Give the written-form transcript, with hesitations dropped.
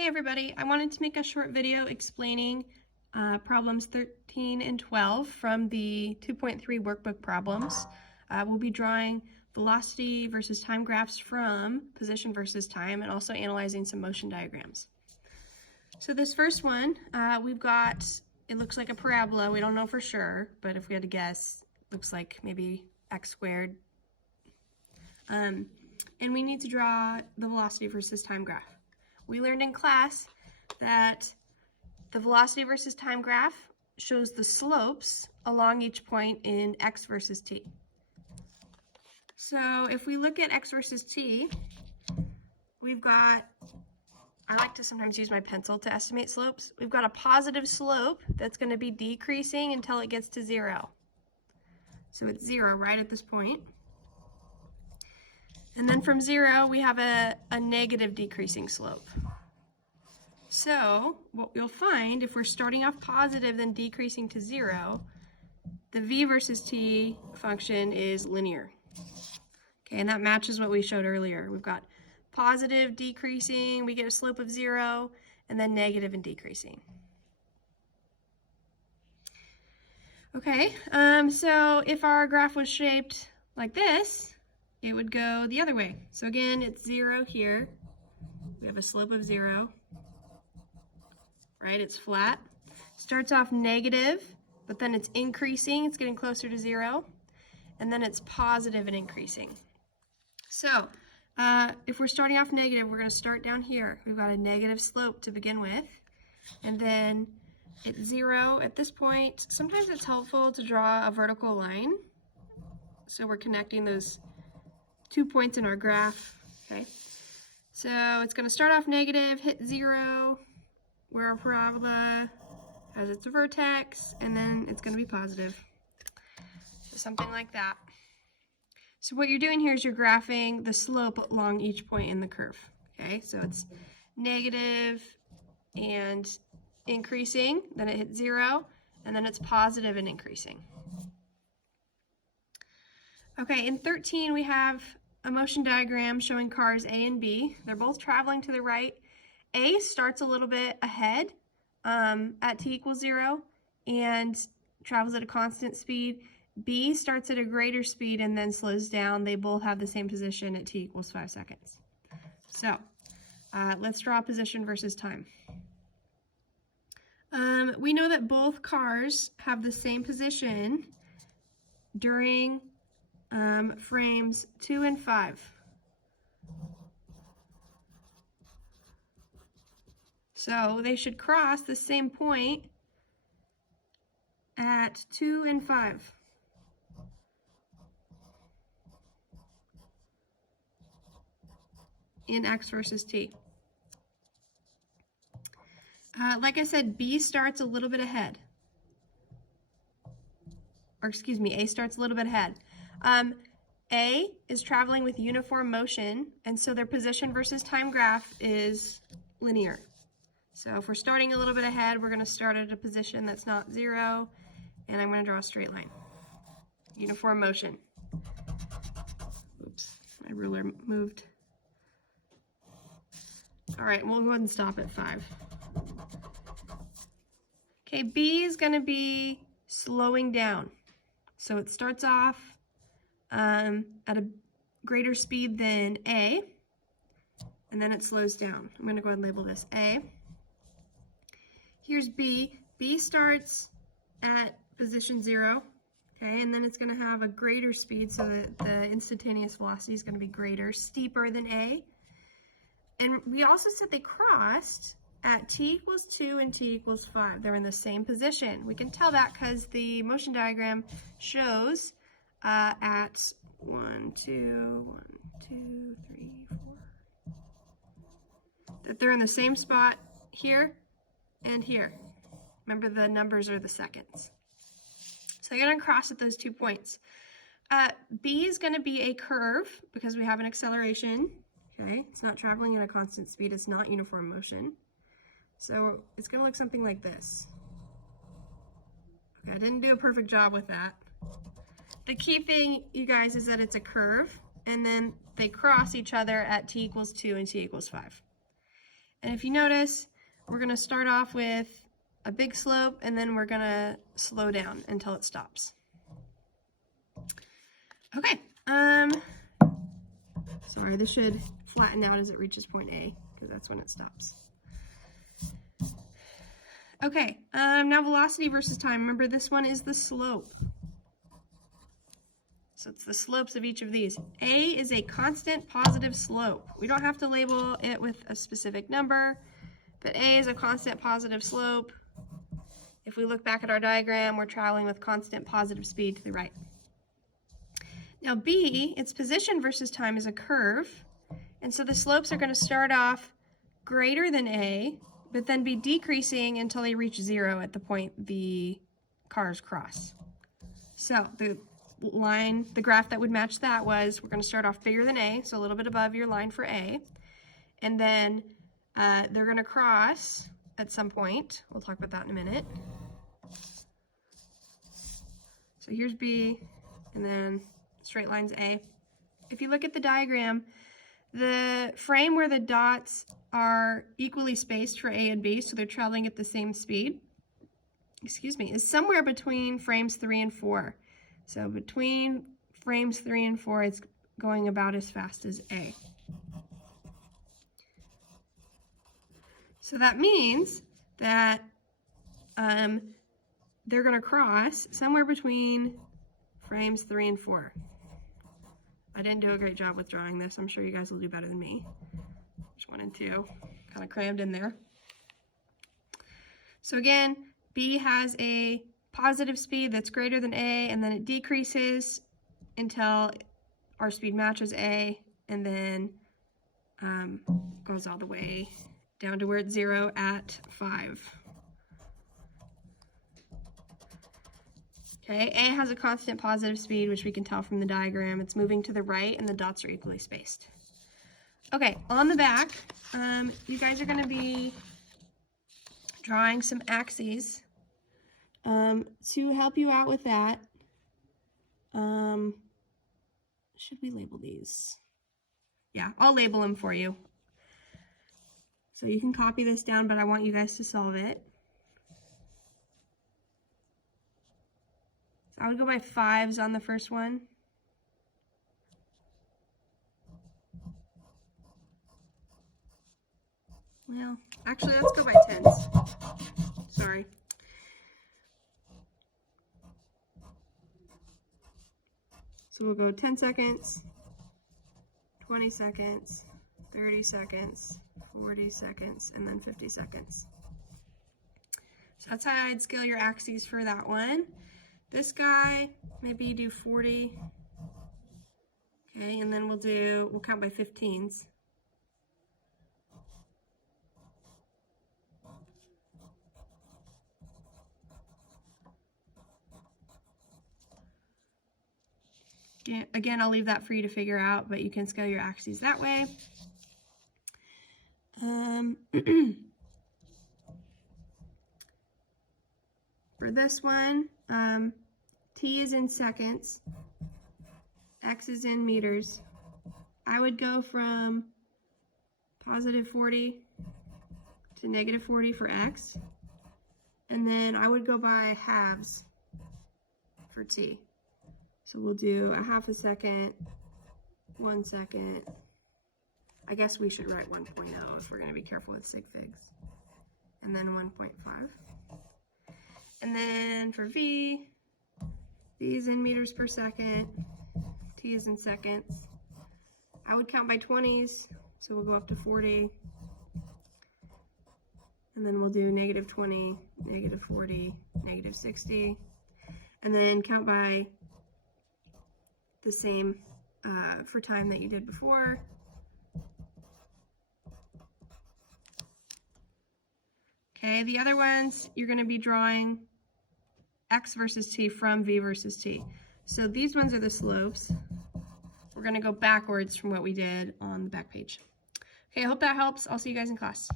Hey everybody, I wanted to make a short video explaining problems 13 and 12 from the 2.3 workbook problems. We'll be drawing velocity versus time graphs from position versus time and also analyzing some motion diagrams. So this first one, it looks like a parabola. We don't know for sure, but if we had to guess, it looks like maybe x squared. And we need to draw the velocity versus time graph. We learned in class that the velocity versus time graph shows the slopes along each point in x versus t. So if we look at x versus t, I like to sometimes use my pencil to estimate slopes. We've got a positive slope that's going to be decreasing until it gets to 0. So it's 0 right at this point. And then from 0, we have a negative decreasing slope. So what you'll find, if we're starting off positive then decreasing to 0, the v versus t function is linear. Okay, and that matches what we showed earlier. We've got positive decreasing, we get a slope of 0, and then negative and decreasing. Okay, so if our graph was shaped like this, it would go the other way. So again, it's 0 here. We have a slope of 0, right? It's flat. Starts off negative, but then it's increasing. It's getting closer to 0. And then it's positive and increasing. So if we're starting off negative, we're going to start down here. We've got a negative slope to begin with. And then at 0, at this point, sometimes it's helpful to draw a vertical line. So we're connecting those 2 points in our graph, okay? So it's going to start off negative, hit 0, where our parabola has its vertex, and then it's going to be positive. So something like that. So what you're doing here is you're graphing the slope along each point in the curve, okay? So it's negative and increasing, then it hits 0, and then it's positive and increasing. Okay, in 13 we have a motion diagram showing cars A and B. They're both traveling to the right. A starts a little bit ahead at t equals 0 and travels at a constant speed. B starts at a greater speed and then slows down. They both have the same position at t equals 5 seconds. So let's draw position versus time. We know that both cars have the same position during frames 2 and 5. So they should cross the same point at 2 and 5. In x versus t. Like I said, B starts a little bit ahead. Or excuse me, A starts a little bit ahead. A is traveling with uniform motion, and so their position versus time graph is linear. So if we're starting a little bit ahead, we're going to start at a position that's not 0, and I'm going to draw a straight line. Uniform motion. Oops, my ruler moved. All right, we'll go ahead and stop at 5. Okay, B is going to be slowing down. So it starts off at a greater speed than A, and then it slows down. I'm going to go ahead and label this A. Here's B. B starts at position 0, okay, and then it's going to have a greater speed, so that the instantaneous velocity is going to be greater, steeper than A. And we also said they crossed at t equals 2 and t equals 5. They're in the same position. We can tell that because the motion diagram shows at 1, 2, 3, 4, that they're in the same spot here and here. Remember, the numbers are the seconds. So they're going to cross at those 2 points. B is going to be a curve because we have an acceleration. Okay, it's not traveling at a constant speed. It's not uniform motion. So it's going to look something like this. Okay, I didn't do a perfect job with that. The key thing, you guys, is that it's a curve, and then they cross each other at t equals 2 and t equals 5. And if you notice, we're going to start off with a big slope, and then we're going to slow down until it stops. Okay, sorry, this should flatten out as it reaches point A, because that's when it stops. Okay, now velocity versus time. Remember, this one is the slope. So it's the slopes of each of these. A is a constant positive slope. We don't have to label it with a specific number, but A is a constant positive slope. If we look back at our diagram, we're traveling with constant positive speed to the right. Now B, its position versus time is a curve, and so the slopes are going to start off greater than A, but then be decreasing until they reach 0 at the point the cars cross. So the graph that would match that was, we're going to start off bigger than A, so a little bit above your line for A, and then they're going to cross at some point. We'll talk about that in a minute. So here's B, and then straight line's A. If you look at the diagram, the frame where the dots are equally spaced for A and B, so they're traveling at the same speed, is somewhere between frames 3 and 4. So between frames 3 and 4, it's going about as fast as A. So that means that they're going to cross somewhere between frames 3 and 4. I didn't do a great job with drawing this. I'm sure you guys will do better than me. Just 1 and 2 kind of crammed in there. So again, B has a positive speed that's greater than A, and then it decreases until our speed matches A, and then goes all the way down to where it's 0 at 5. Okay, A has a constant positive speed, which we can tell from the diagram. It's moving to the right, and the dots are equally spaced. Okay, on the back, you guys are going to be drawing some axes. To help you out with that, should we label these? Yeah, I'll label them for you. So you can copy this down, but I want you guys to solve it. I would go by 5s on the first one. Well, actually, let's go by 10s. Sorry. So we'll go 10 seconds, 20 seconds, 30 seconds, 40 seconds, and then 50 seconds. So that's how I'd scale your axes for that one. This guy, maybe you do 40. Okay, and then we'll count by 15s. Again, I'll leave that for you to figure out, but you can scale your axes that way. For this one, T is in seconds, X is in meters. I would go from positive 40 to negative 40 for X, and then I would go by halves for T. So we'll do a half a second, 1 second. I guess we should write 1.0 if we're going to be careful with sig figs. And then 1.5. And then for V, V is in meters per second, T is in seconds. I would count by 20s, so we'll go up to 40. And then we'll do negative 20, negative 40, negative 60. And then count by the same for time that you did before. Okay, the other ones, you're going to be drawing X versus T from V versus T. So these ones are the slopes. We're going to go backwards from what we did on the back page. Okay, I hope that helps. I'll see you guys in class.